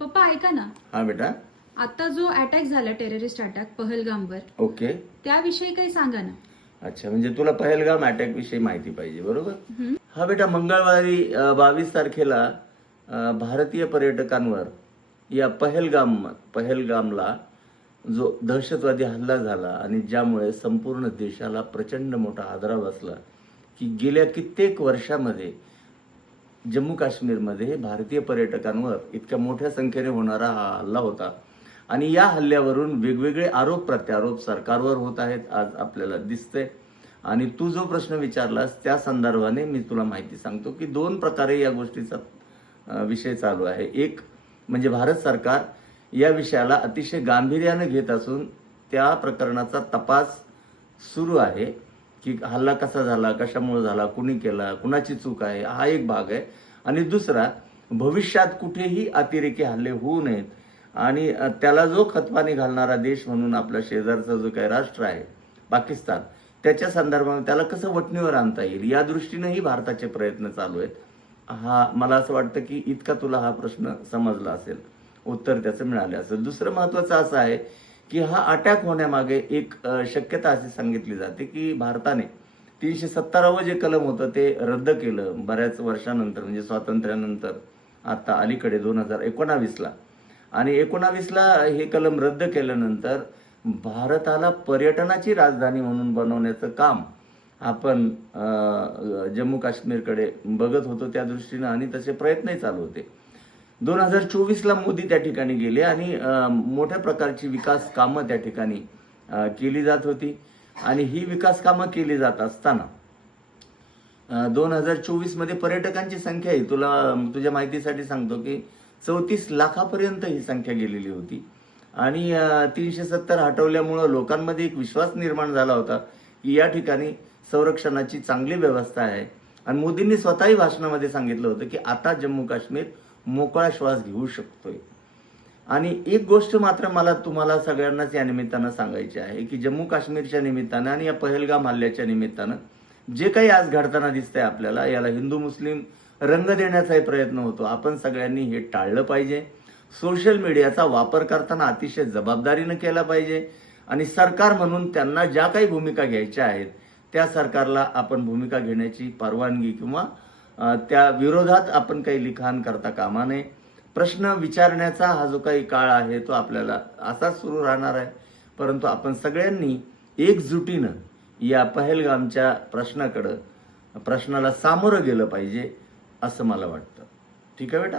पप्पा ऐका ना. हा बेटा. आता जो अटॅक झाला टेररिस्ट अटॅक पहलगामवर ओके. त्याविषयी काही सांगा ना. अच्छा म्हणजे तुला पहलगाम अटॅक विषयी माहिती पाहिजे बरोबर? हं? बेटा मंगळवारी बावीस तारखेला भारतीय पर्यटकांवर या पहलगाम पहलगामला जो दहशतवादी हल्ला झाला आणि ज्यामुळे संपूर्ण देशाला प्रचंड मोठा आदरा बसला की गेल्या कित्येक वर्षामध्ये जम्मू काश्मीरमध्ये भारतीय पर्यटकांवर इतक्या मोठ्या संख्येने होणारा हा हल्ला होता. आणि या हल्ल्यावरून वेगवेगळे आरोप प्रत्यारोप सरकारवर होत आहेत आज आपल्याला दिसतंय. आणि तू जो प्रश्न विचारलास त्या संदर्भाने मी तुला माहिती सांगतो की दोन प्रकारे या गोष्टीचा विषय चालू आहे. एक म्हणजे भारत सरकार या विषयाला अतिशय गांभीर्याने घेत असून त्या प्रकरणाचा तपास सुरू आहे. की हल्ला कसा झाला कशामुळे झाला कुणी केला कुणाची चूक आहे हा एक भाग आहे. आणि दुसरा भविष्यात कुठेही अतिरेकी हल्ले होऊ नयेत. आणि त्याला जो खतपाणी घालणारा देश म्हणून आपला शेजारचा जो काही राष्ट्र आहे पाकिस्तान त्याच्या संदर्भात त्याला कसं वटणीवर आणता येईल? या दृष्टीनेही भारताचे प्रयत्न चालू आहेत. हा मला असं वाटतं की इतका तुला हा प्रश्न समजला असेल उत्तर त्याचं मिळाले असेल. दुसरं महत्वाचं असं आहे की हा अटॅक होण्यामागे एक शक्यता अशी सांगितली जाते की भारताने तीनशे सत्तरावं जे कलम होतं ते रद्द केलं बऱ्याच वर्षानंतर म्हणजे स्वातंत्र्यानंतर आता अलीकडे दोन हजार एकोणावीसला. आणि एकोणावीसला हे कलम रद्द केल्यानंतर भारताला पर्यटनाची राजधानी म्हणून बनवण्याचं काम आपण जम्मू काश्मीरकडे बघत होतो त्या दृष्टीनं आणि तसे प्रयत्नही चालू होते. दोन हजार चोवीसला मोदी त्या ठिकाणी गेले आणि मोठ्या प्रकारची विकास कामं त्या ठिकाणी केली जात होती. आणि ही विकास कामं केली जात असताना दोन हजार चोवीसमध्ये पर्यटकांची संख्या आहे तुला तुझ्या माहितीसाठी सांगतो की चौतीस लाखापर्यंत ही संख्या गेलेली होती. आणि तीनशे सत्तर हटवल्यामुळं लोकांमध्ये एक विश्वास निर्माण झाला होता की या ठिकाणी संरक्षणाची चांगली व्यवस्था आहे. आणि मोदींनी स्वतःही भाषणामध्ये सांगितलं होतं की आता जम्मू काश्मीर मोकळा श्वास घेऊ शकतोय. आणि एक गोष्ट मात्र मला तुम्हाला सगळ्यांनाच या निमित्तानं सांगायची आहे की जम्मू काश्मीरच्या निमित्तानं आणि या पहलगाम हल्ल्याच्या निमित्तानं जे काही आज घडताना दिसतंय आपल्याला याला हिंदू मुस्लिम रंग देण्याचाही प्रयत्न होतो. आपण सगळ्यांनी हे टाळलं पाहिजे. सोशल मीडियाचा वापर करताना अतिशय जबाबदारीनं केला पाहिजे. आणि सरकार म्हणून त्यांना ज्या काही भूमिका घ्यायच्या आहेत त्या सरकारला आपण भूमिका घेण्याची परवानगी किंवा त्या विरोधात आपण काही लिखाण करता कामा नये. प्रश्न विचारण्याचा हा जो काही काळ आहे तो आपल्याला असाच सुरू राहणार आहे. परंतु आपण सगळ्यांनी एकजुटीनं या पहलगामच्या प्रश्नाकडं प्रश्नाला सामोरं गेलं पाहिजे असं मला वाटतं. ठीक आहे बेटा?